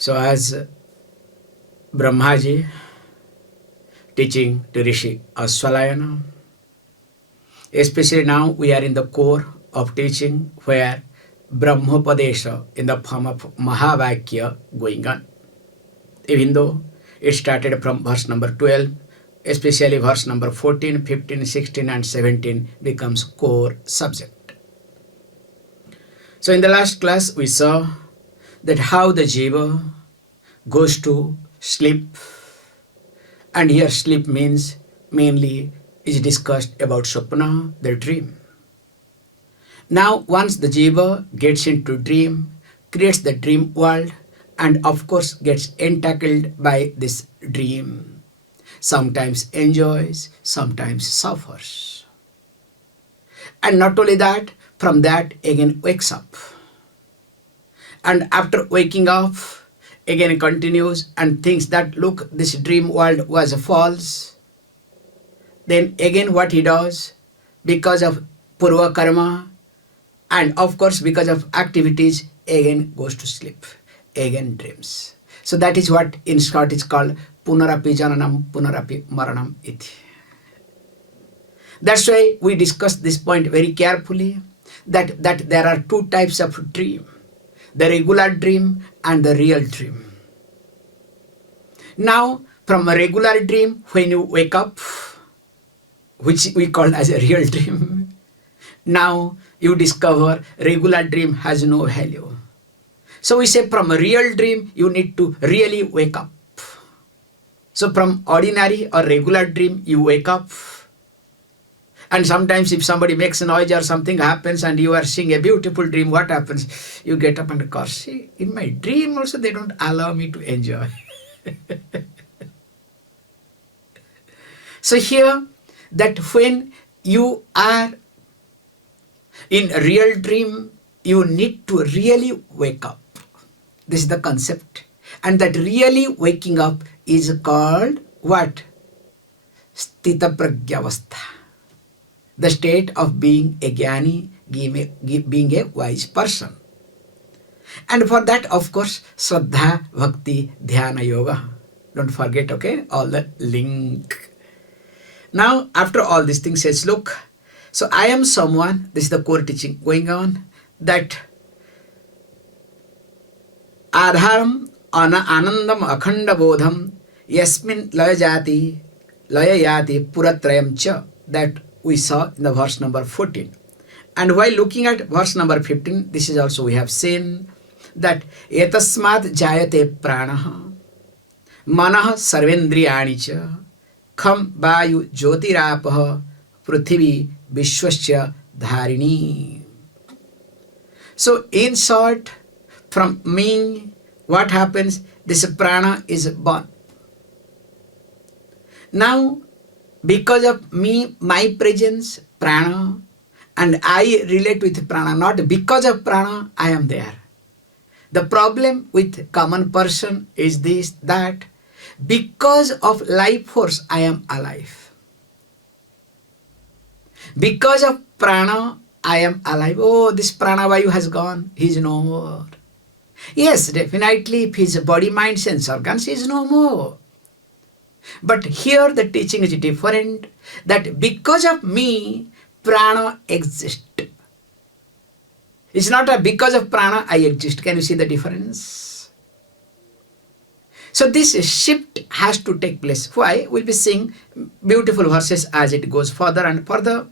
So as Brahmaji teaching to Rishi Aswalayana, especially now we are in the core of teaching where Brahmopadesha in the form of mahā-waker going on. Even though it started from verse number 12, especially verse number 14, 15, 16 and 17 becomes core subject. So in the last class we saw that how the jiva goes to sleep, and here sleep means mainly is discussed about swapna, the dream. Now once the jiva gets into dream, creates the dream world, and of course gets entangled by this dream, sometimes enjoys, sometimes suffers. And not only that, from that again wakes up. And after waking up, again continues and thinks that, look, this dream world was false. Then again what he does, because of purva karma, and of course because of activities, again goes to sleep, again dreams. So that is what in short is called punarapi jananam, punarapi maranam iti. That's why we discussed this point very carefully, that there are two types of dream, the regular dream and the real dream. Now from a regular dream, when you wake up, which we call as a real dream, now you discover regular dream has no value. So we say from a real dream, you need to really wake up. So from ordinary or regular dream, you wake up. And sometimes if somebody makes a noise or something happens and you are seeing a beautiful dream, what happens? You get up and curse. See, in my dream also they don't allow me to enjoy. So here, that when you are in a real dream, you need to really wake up. This is the concept. And that really waking up is called what? Sthita pragyavastha. The state of being a jñānī, being a wise person. And for that, of course, Shraddha, Bhakti, Dhyana, Yoga. Don't forget, okay, all the link. Now, after all these things says, look, so I am someone, this is the core teaching going on, that Adharam Anandam Akhanda Bodham Yasmin jāyate Puratrayam Cha, that we saw in the verse number 14. And while looking at verse number 15, this is also we have seen that Etasmāt jāyate prāṇaḥ manaḥ sarvendriyāṇi ca kham vāyu āpaḥ pṛthivī vishwasya dharini. So in short, from me, what happens? This prāṇa is born. Now, because of me, my presence, prāṇa, and I relate with prāṇa, not because of prāṇa, I am there. The problem with common person is this, that because of life force, I am alive. Because of prāṇa, I am alive. Oh, this prāṇa vāyu has gone, he is no more. Yes, definitely, if his body, mind, sense organs, he is no more. But here the teaching is different, that because of me, prāṇa exists. It's not a because of prāṇa I exist. Can you see the difference? So this shift has to take place. Why? We'll be seeing beautiful verses as it goes further and further.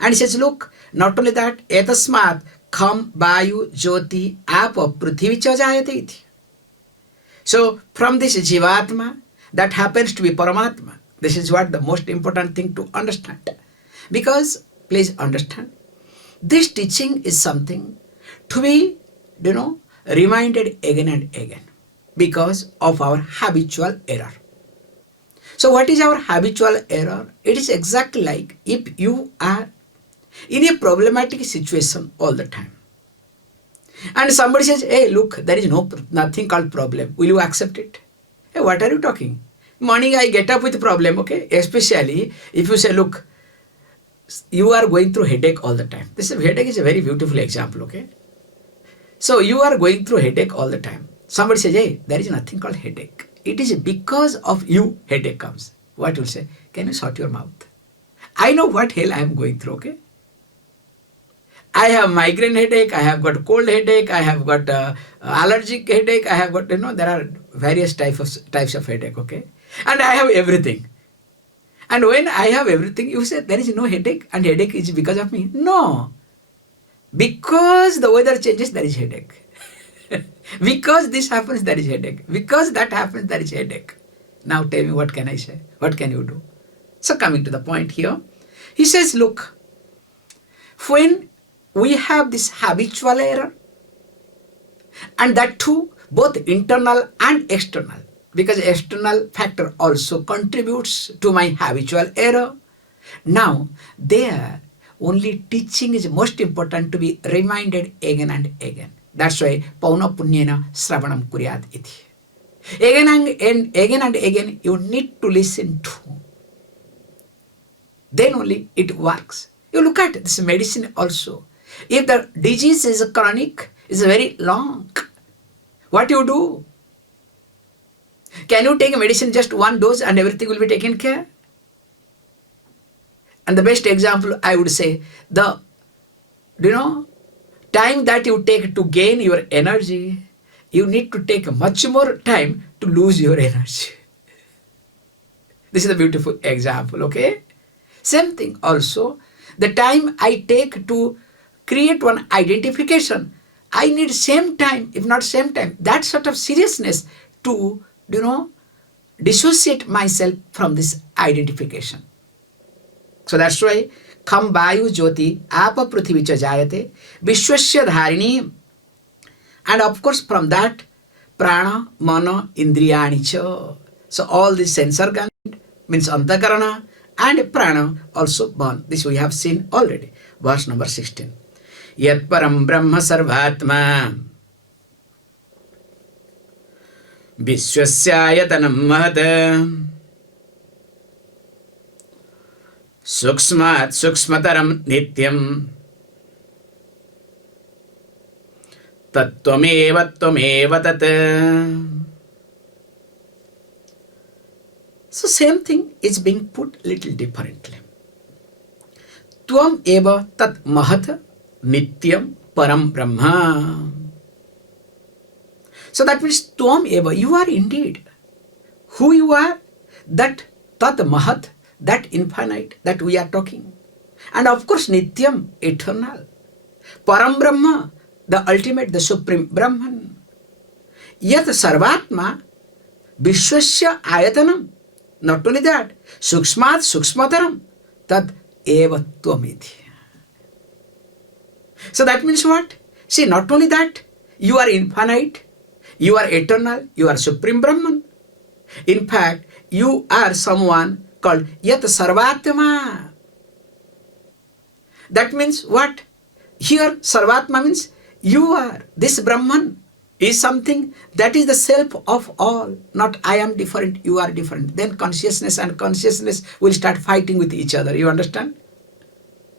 And he says, look, not only that, Etasmāt kham vāyu jyoti āpaḥ pṛthivī ca jāyate. So from this jivatma, that happens to be Paramatma. This is what the most important thing to understand. Because, please understand, this teaching is something to be, reminded again and again because of our habitual error. So what is our habitual error? It is exactly like if you are in a problematic situation all the time. And somebody says, hey, look, there is nothing called problem. Will you accept it? Hey, what are you talking? Morning I get up with a problem, okay? Especially if you say, look, you are going through headache all the time. This headache is a very beautiful example, okay? So you are going through headache all the time. Somebody says, hey, there is nothing called headache. It is because of you headache comes. What will say? Can you shut your mouth? I know what hell I am going through, okay? I have migraine headache, I have got cold headache, I have got allergic headache, I have got, there are various types of headache, okay? And I have everything. And when I have everything, you say there is no headache and headache is because of me. No. Because the weather changes, there is headache. Because this happens, there is headache. Because that happens, there is headache. Now tell me, what can I say? What can you do? So coming to the point here, he says, look, when we have this habitual error, and that too, both internal and external, because external factor also contributes to my habitual error. Now, there, only teaching is most important to be reminded again and again. That's why pauna punyena sravanam kuryat iti. Again and again, you need to listen to. Then only it works. You look at this medicine also. If the disease is chronic, is very long, what you do? Can you take a medicine just one dose and everything will be taken care? And the best example I would say, the time that you take to gain your energy, you need to take much more time to lose your energy. This is a beautiful example, okay? Same thing also, the time I take to create one identification, I need same time, if not same time, that sort of seriousness to, dissociate myself from this identification. So that's why, kham vāyu jyoti āpaḥ pṛthivī ca jāyate vishwasya dhāriṇī. And of course from that, prāṇa, mana, indriyāṇi ca. So all the sense organ means antaḥkaraṇa and prāṇa also born. This we have seen already. Verse number 16. Yat param brahma sarvātmā vishwasyayatanam mahat suksmat suksmataram nityam tattvameva tat. So same thing is being put little differently. Tvam eva tat mahat nityam param brahma. So that means tvam eva, you are indeed who you are, that tat mahat, that infinite that we are talking. And of course nityam, eternal. Param brahma, the ultimate, the supreme Brahman. Yat sarvatma vishwasya ayatanam. Not only that, suksmat suksmataram tad eva tvamiti. So that means what? See, not only that, you are infinite, you are eternal, you are supreme Brahman. In fact, you are someone called Yat Sarvatma. That means what? Here Sarvatma means you are, this Brahman is something that is the self of all, not I am different, you are different. Then consciousness and consciousness will start fighting with each other. You understand?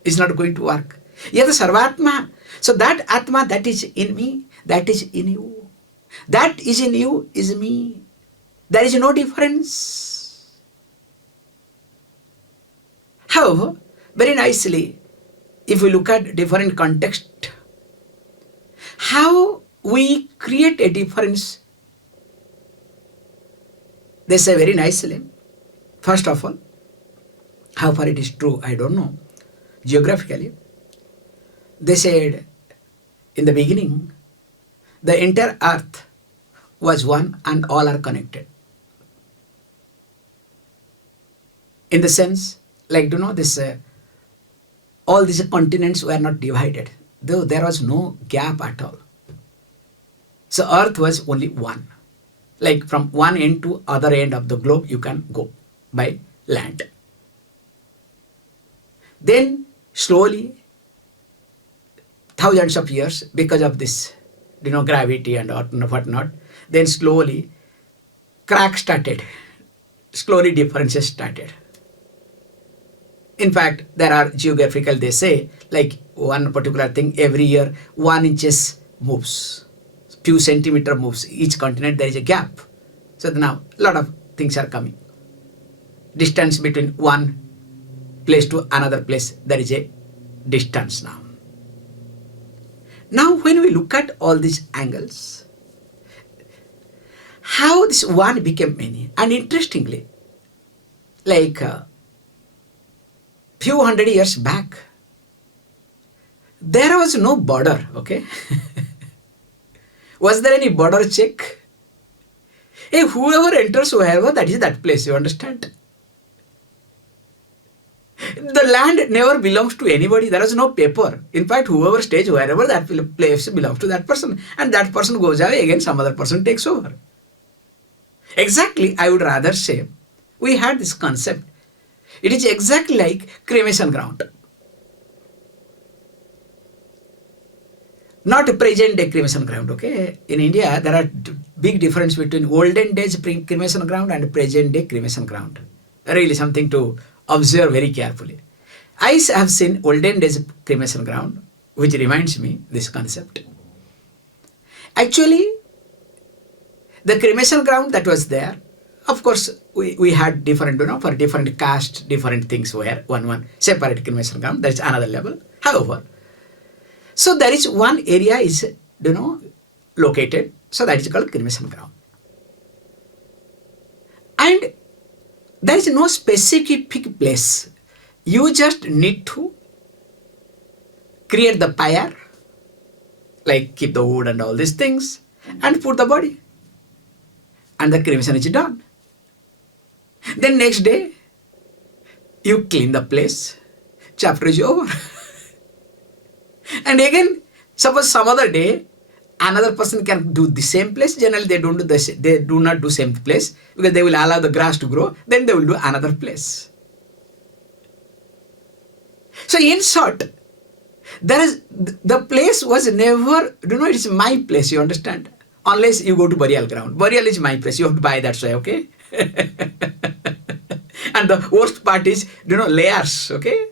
It's not going to work. Yat Sarvatma. So that Atma that is in me, that is in you. That is in you is me. There is no difference. However, very nicely, if we look at different context, how we create a difference, they say very nicely. First of all, how far it is true, I don't know. Geographically, they said in the beginning, the entire earth was one and all are connected. In the sense, like, this, all these continents were not divided, though there was no gap at all. So earth was only one. Like from one end to other end of the globe, you can go by land. Then slowly, thousands of years, because of this, gravity and whatnot, then slowly cracks started. Slowly differences started. In fact, there are geographical, they say, like one particular thing, every year 1 inch moves. few centimeter moves, each continent there is a gap. So now a lot of things are coming. Distance between one place to another place, there is a distance now. Now when we look at all these angles, how this one became many, and interestingly, like few hundred years back, there was no border, okay? Was there any border check? Hey, whoever enters wherever, that is that place, you understand? The land never belongs to anybody. There is no paper. In fact, whoever stays wherever, that place belongs to that person. And that person goes away, again some other person takes over. Exactly, I would rather say, we had this concept. It is exactly like cremation ground. Not a present day cremation ground, okay? In India, there are big difference between olden days cremation ground and present day cremation ground. Really something to observe very carefully. I have seen olden days cremation ground, which reminds me this concept. Actually, the cremation ground that was there, of course, we had different, for different caste, different things where one separate cremation ground, there is another level. However, so there is one area is, located, so that is called cremation ground. And there is no specific place. You just need to create the pyre, like keep the wood and all these things, and put the body. And the cremation is done. Then next day, you clean the place, chapter is over. And again, suppose some other day, another person can do the same place. Generally, they do not do same place because they will allow the grass to grow. Then they will do another place. So in short, the place was never, it is my place, you understand? Unless you go to burial ground. Burial is my place. You have to buy that way, okay? And the worst part is, layers, okay?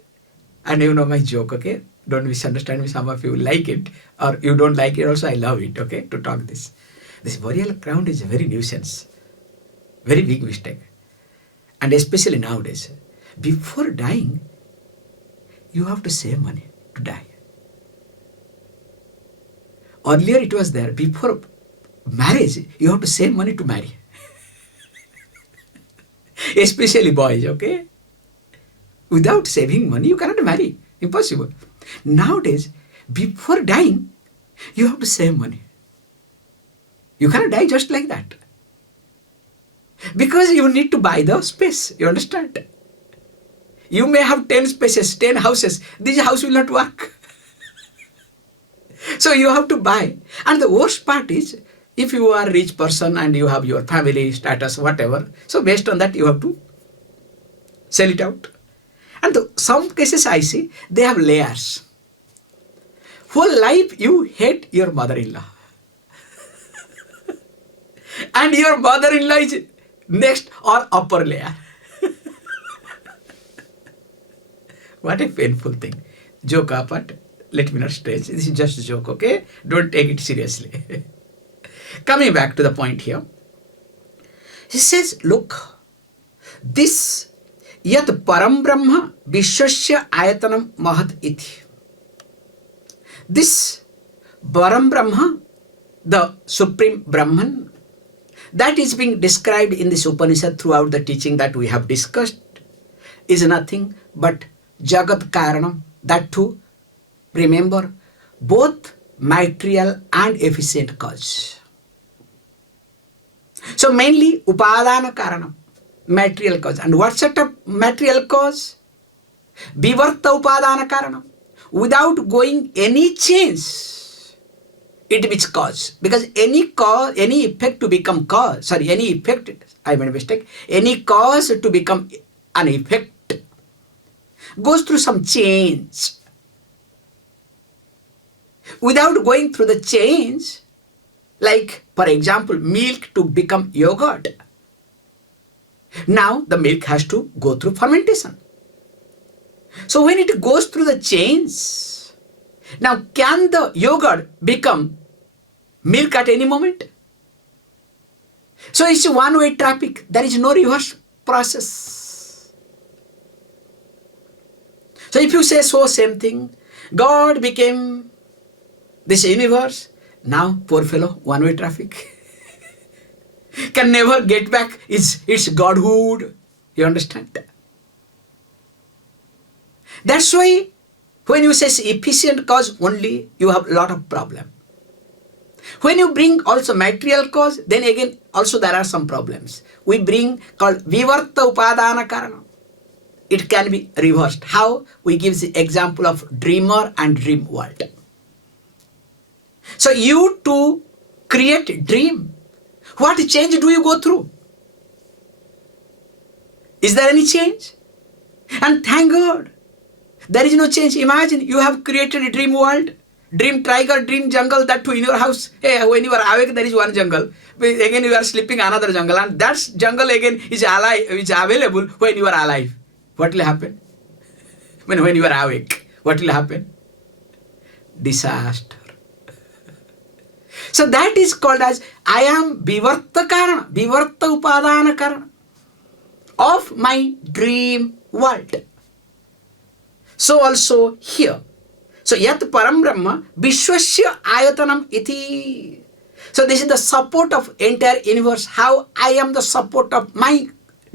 And you know my joke, okay? Don't misunderstand me. Some of you like it, or you don't like it also. I love it, okay, to talk this. This burial ground is a very nuisance. Very big mistake. And especially nowadays, before dying, you have to save money to die. Earlier it was there, before marriage, you have to save money to marry. Especially boys, okay? Without saving money, you cannot marry. Impossible. Nowadays, before dying, you have to save money. You cannot die just like that. Because you need to buy the space, you understand? You may have 10 spaces, 10 houses. This house will not work. So you have to buy. And the worst part is, if you are a rich person and you have your family status, whatever, so based on that you have to sell it out. And some cases I see, they have layers. Whole life you hate your mother-in-law. And your mother-in-law is next or upper layer. What a painful thing. Joke apart, let me not stretch. This is just a joke, okay? Don't take it seriously. Coming back to the point here. He says, look, this yat param brahma vishwasya ayatanam mahat iti. This param brahma, the supreme Brahman, that is being described in this Upanishad throughout the teaching that we have discussed, is nothing but jagat karanam. That too, remember, both material and efficient cause. So mainly upadana karanam, material cause. And what sort of material cause? Vivarta upadana karanam. Without going any change, it is cause. Because any cause, any effect to become cause, any effect, I made a mistake, any cause to become an effect goes through some change. Without going through the change, like for example, milk to become yogurt. Now the milk has to go through fermentation. So when it goes through the change, now can the yogurt become milk at any moment. So it's a one-way traffic. There is no reverse process. So if you say so same thing, God became this universe, now poor fellow, one-way traffic. Can never get back its godhood. You understand? That's why when you say efficient cause only, you have a lot of problem. When you bring also material cause, then again also there are some problems. We bring called vivarta upadana karana. It can be reversed. How? We give the example of dreamer and dream world. So you to create dream, what change do you go through? Is there any change? And thank God, there is no change. Imagine you have created a dream world, dream tiger, dream jungle, that too in your house. Hey, when you are awake, there is one jungle. Again you are sleeping another jungle, and that jungle again is alive, is available when you are alive. What will happen? When you are awake, what will happen? Disaster. So that is called as I am vivarta karana, vivarta upadana karana of my dream world. So also here. So yat param brahma vishwasya ayatanam iti. So this is the support of entire universe. How I am the support of my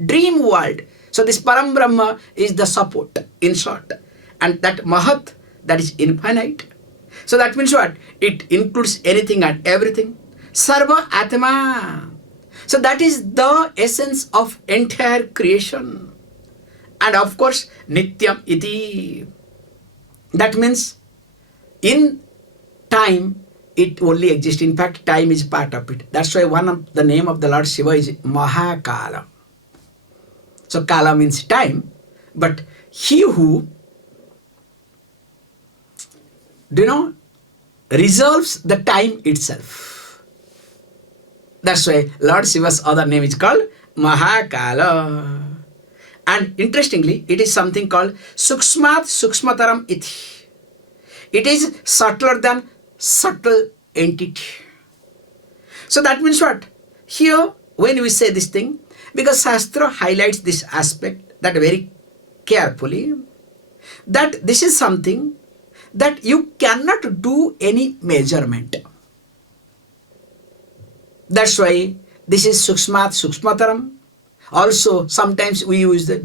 dream world. So this param brahma is the support in short. And that mahat, that is infinite. So that means what? It includes anything and everything. Sarva atma. So that is the essence of entire creation. And of course, nityam iti. That means in time, it only exists. In fact, time is part of it. That's why one of the name of the Lord Shiva is mahā-kala. So kala means time, but he who resolves the time itself. That's why Lord Shiva's other name is called mahā-kala. And interestingly, it is something called Aksmat suksmataram iti. It is subtler than subtle entity. So that means what? Here, when we say this thing, because Shastra highlights this aspect that very carefully, that this is something that you cannot do any measurement. That's why this is Aksmat suksmataram. Also, sometimes we use the,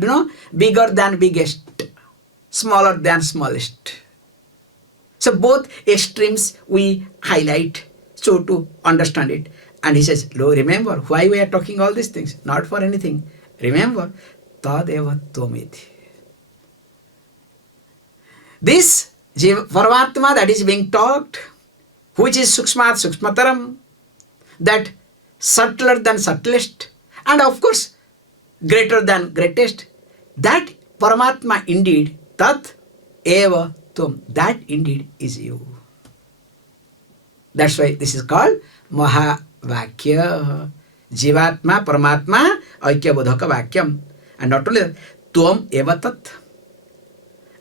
bigger than biggest, smaller than smallest. So both extremes we highlight so to understand it. And he says, remember why we are talking all these things, not for anything. Remember, tadeva tvamiti. This Paramatma that is being talked, which is Aksmat suksmataram, that subtler than subtlest, and of course, greater than greatest, that Paramatma indeed, tat eva tvam, that indeed is you. That's why this is called mahā-waker. Jivatma, Paramatma, aikya bodhaka vakyam. And not only that, tvam eva tat.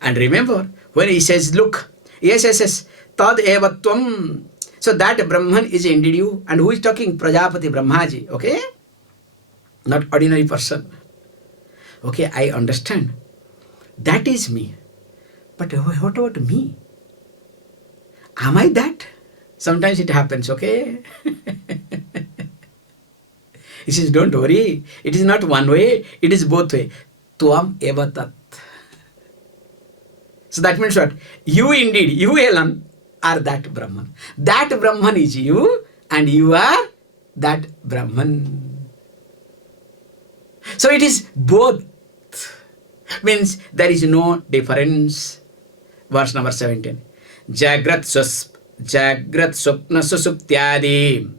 And remember, when he says, look, yes, tad eva tvam. So that Brahman is indeed you. And who is talking? Prajapati Brahmaji, okay? Not ordinary person. Okay, I understand. That is me. But what about me? Am I that? Sometimes it happens, okay? He says, don't worry. It is not one way, it is both way. Tvam eva tat. So that means what? You indeed, you alone are that Brahman. That Brahman is you and you are that Brahman. So it is both. Means there is no difference. Verse number 17. Jagrat swapna susuptyadi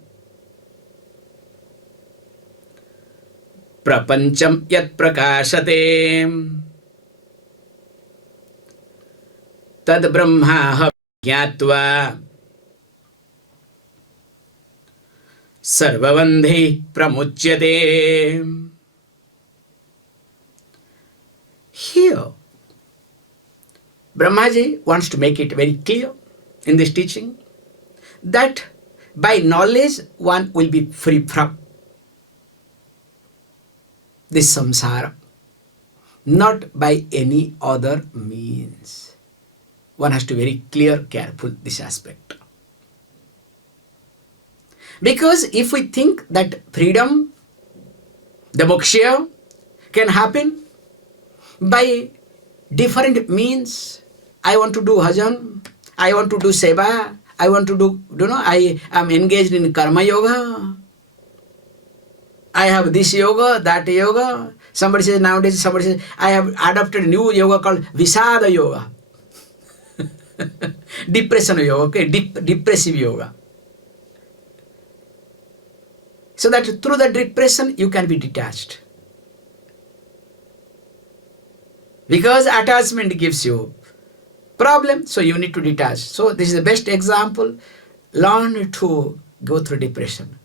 prapancham yat prakashate tad brahma jnatva sarvabandhi pramuchyate. Here, Brahmaji wants to make it very clear in this teaching that by knowledge one will be free from this samsara, not by any other means. One has to be very clear, careful this aspect. Because if we think that freedom, the moksha, can happen by different means, I want to do bhajan, I want to do seva, I want to do, I am engaged in karma yoga, I have this yoga, that yoga. Somebody says nowadays, I have adopted a new yoga called Visada yoga. Depression yoga, okay, depressive yoga. So that through the depression you can be detached. Because attachment gives you problem, so you need to detach. So this is the best example. Learn to go through depression.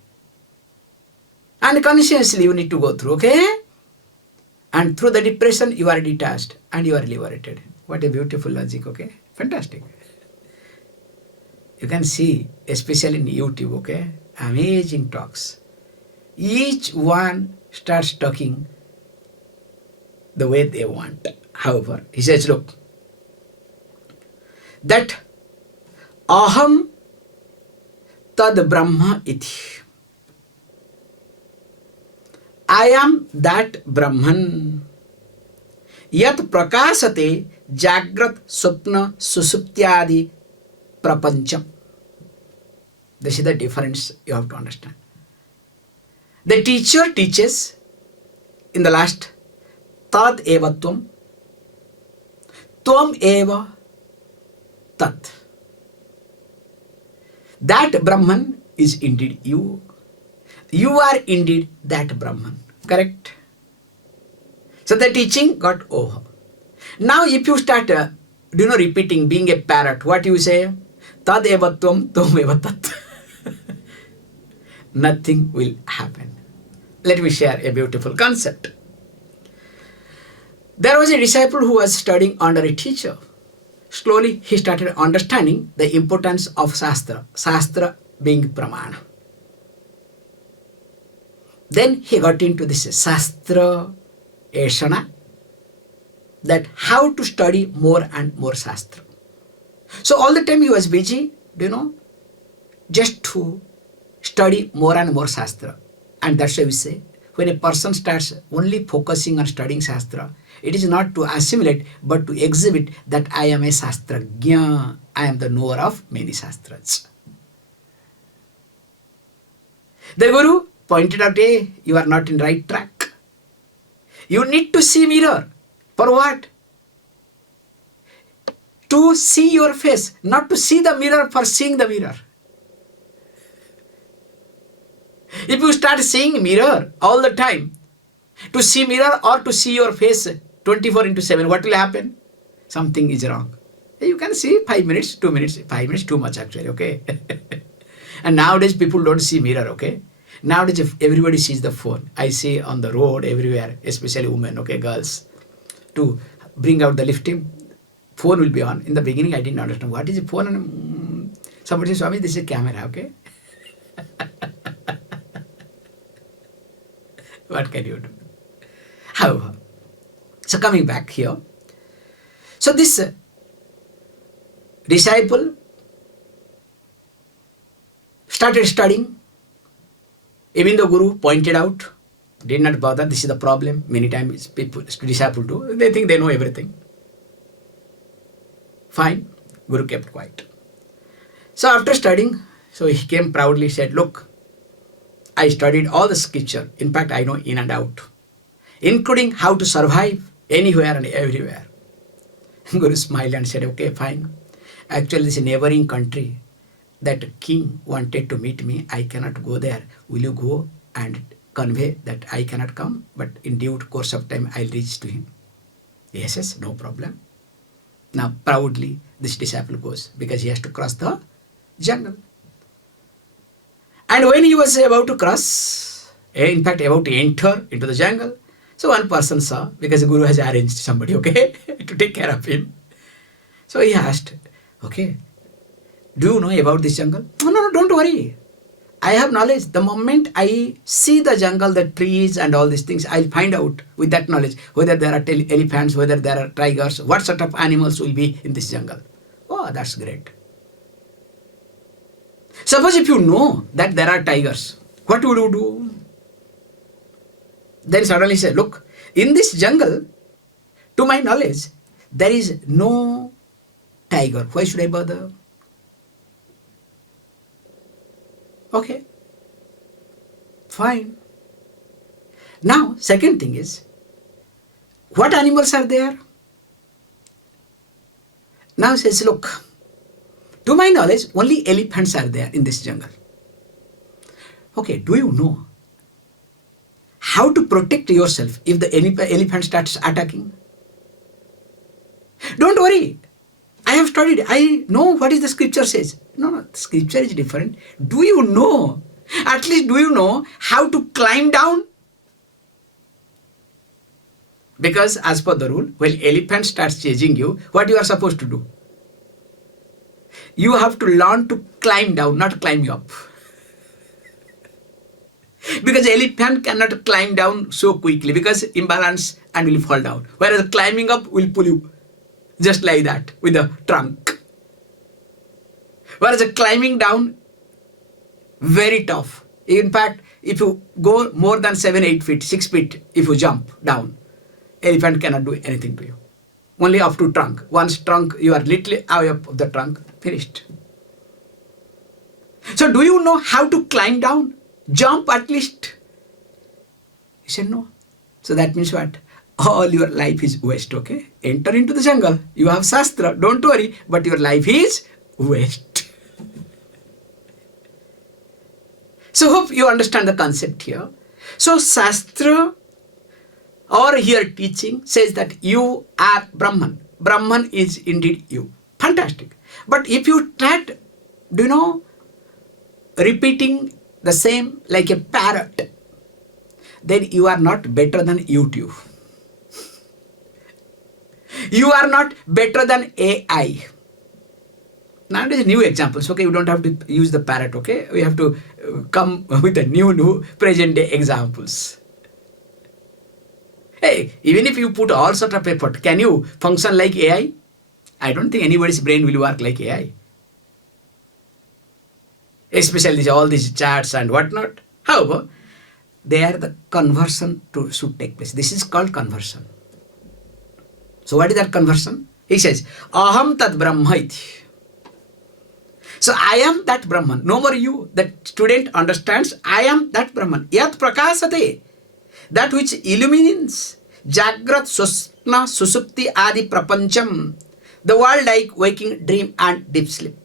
And consciously you need to go through, okay? And through the depression you are detached and you are liberated. What a beautiful logic, okay? Fantastic. You can see, especially in YouTube, okay? Amazing talks. Each one starts talking the way they want. However, he says, look, that aham tad brahma iti. I am that Brahman. Yat prakasate jagrat swapna susuptyadi prapancham. This is the difference you have to understand. The teacher teaches in the last tad eva tvam eva tat. That Brahman is indeed you. You are indeed that Brahman. Correct? So the teaching got over. Now if you start repeating, being a parrot, what you say? Tad eva tvam eva tat. Nothing will happen. Let me share a beautiful concept. There was a disciple who was studying under a teacher. Slowly he started understanding the importance of Shastra. Shastra being pramana. Then he got into this Shastra Eshana, that how to study more and more Shastra. So all the time he was busy, just to study more and more Shastra. And that's why we say, when a person starts only focusing on studying Shastra, it is not to assimilate, but to exhibit that I am a Shastrajña, I am the knower of many Shastras. The Guru pointed out, hey, you are not in right track. You need to see mirror. For what? To see your face, not to see the mirror for seeing the mirror. If you start seeing mirror all the time, to see mirror or to see your face 24/7, what will happen? Something is wrong. You can see 5 minutes, 2 minutes, 5 minutes too much actually, okay? And nowadays people don't see mirror, okay? Nowadays if everybody sees the phone. I see on the road everywhere, especially women, okay, girls, to bring out the lifting, phone will be on. In the beginning I didn't understand what is a phone. And somebody says, Swami, this is a camera, okay? What can you do? However, so coming back here, so this disciple started studying. Even the Guru pointed out, did not bother, this is the problem. Many times people, disciples do, they think they know everything. Fine, Guru kept quiet. So after studying, so he came proudly, said, look, I studied all the scripture. In fact, I know in and out, including how to survive anywhere and everywhere. Guru smiled and said, okay, fine. Actually, this neighboring country, that king wanted to meet me. I cannot go there. Will you go and convey that I cannot come, but in due course of time, I'll reach to him? Yes, yes, no problem. Now, proudly, this disciple goes because he has to cross the jungle. And when he was about to cross, in fact, about to enter into the jungle, so one person saw, because the Guru has arranged somebody, okay, to take care of him. So he asked, okay, do you know about this jungle? No, don't worry. I have knowledge. The moment I see the jungle, the trees and all these things, I'll find out with that knowledge whether there are elephants, whether there are tigers, what sort of animals will be in this jungle. Oh, that's great. Suppose if you know that there are tigers, what would you do? Then suddenly say, look, in this jungle, to my knowledge, there is no tiger. Why should I bother? Okay, fine. Now, second thing is, what animals are there? Now says, look, to my knowledge, only elephants are there in this jungle. Okay, do you know how to protect yourself if the elephant starts attacking? Don't worry. I have studied. I know what is the scripture says. No, the scripture is different. Do you know? At least do you know how to climb down? Because as per the rule, when elephant starts chasing you, what you are supposed to do? You have to learn to climb down, not climb up. Because elephant cannot climb down so quickly because imbalance and will fall down. Whereas climbing up will pull you just like that with the trunk. Whereas climbing down, very tough. In fact, if you go more than 7, 8 feet, 6 feet, if you jump down, elephant cannot do anything to you. Only up to trunk. Once trunk, you are little away of the trunk, finished. So do you know how to climb down? Jump at least. He said no. So that means what? All your life is waste, okay? Enter into the jungle. You have Shastra, don't worry, but your life is waste. So hope you understand the concept here. So Shastra or here teaching says that you are Brahman. Brahman is indeed you. Fantastic. But if you start, repeating the same like a parrot, then you are not better than YouTube. You are not better than AI. Now it is new examples, okay? You don't have to use the parrot, okay? We have to come with the new present day examples. Hey, even if you put all sort of effort, can you function like AI? I don't think anybody's brain will work like AI. Especially all these charts and whatnot. However, there the conversion should take place. This is called conversion. So what is that conversion? He says, Aham tad Brahma iti. So I am that Brahman. No more you. The student understands, I am that Brahman. Yat prakasate. That which illumines Jagrat, Susna, Susupti, Adi, Prapancham. The world like waking, dream and deep sleep.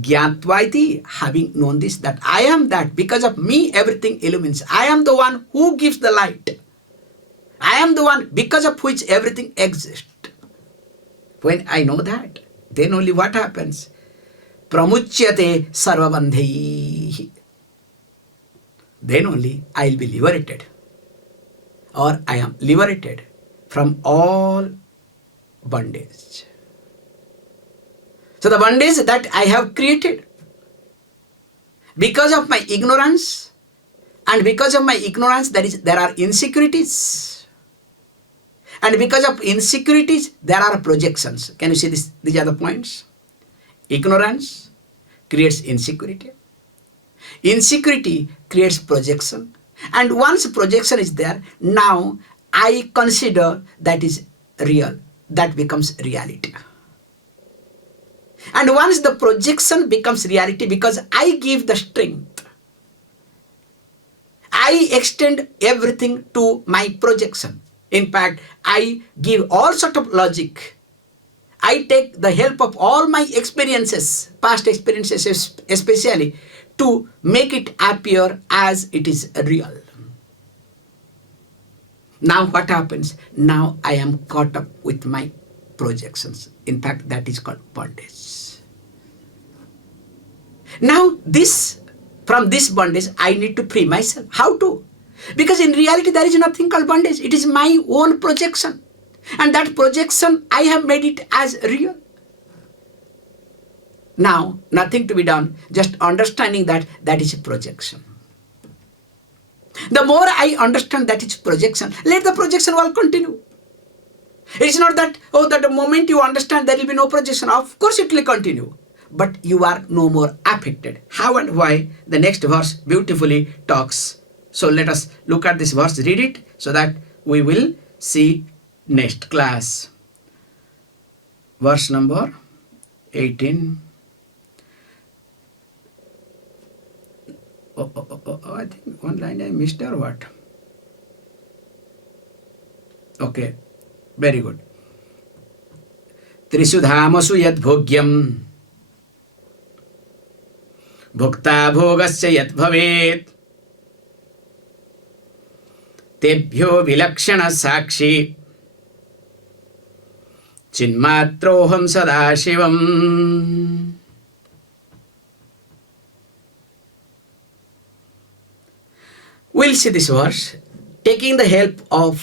Gyatvaiti, having known this, that I am that, because of me everything illumines. I am the one who gives the light. I am the one because of which everything exists. When I know that, then only what happens? Pramuchyate sarvabandhaihi. Then only I will be liberated. Or I am liberated from all bondage. So the bondage that I have created because of my ignorance, and because of my ignorance there are insecurities, and because of insecurities there are projections. Can you see this? These are the points. Ignorance creates insecurity. Insecurity creates projection. And once projection is there, now I consider that is real. That becomes reality. And once the projection becomes reality, because I give the strength, I extend everything to my projection. In fact, I give all sort of logic. I take the help of all my experiences, past experiences especially, to make it appear as it is real. Now what happens? Now I am caught up with my projections. In fact, that is called bondage. Now from this bondage, I need to free myself. How to? Because in reality, there is nothing called bondage. It is my own projection. And that projection, I have made it as real. Now, nothing to be done, just understanding that that is a projection. The more I understand that it's projection, let the projection all continue. It's not that, that the moment you understand there will be no projection. Of course it will continue. But you are no more affected. How and why? The next verse beautifully talks. So let us look at this verse, read it, so that we will see next class. Verse number 18. I think one line I missed or what? Okay, very good. Trisudhamasu yad bhogyam bhukta bhogasya yad bhavet tebhyo vilakshana sakshi chinmatroham sadashivam. We'll see this verse taking the help of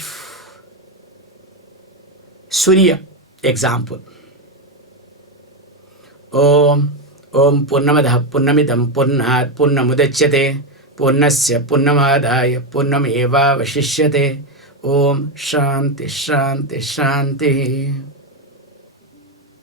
Surya example. Om Purnamadah Purnamidam Purnat Purnamudachyate Purnasya Purnamadaya Purnameva Vashishyate. Om Shanti Shanti Shanti.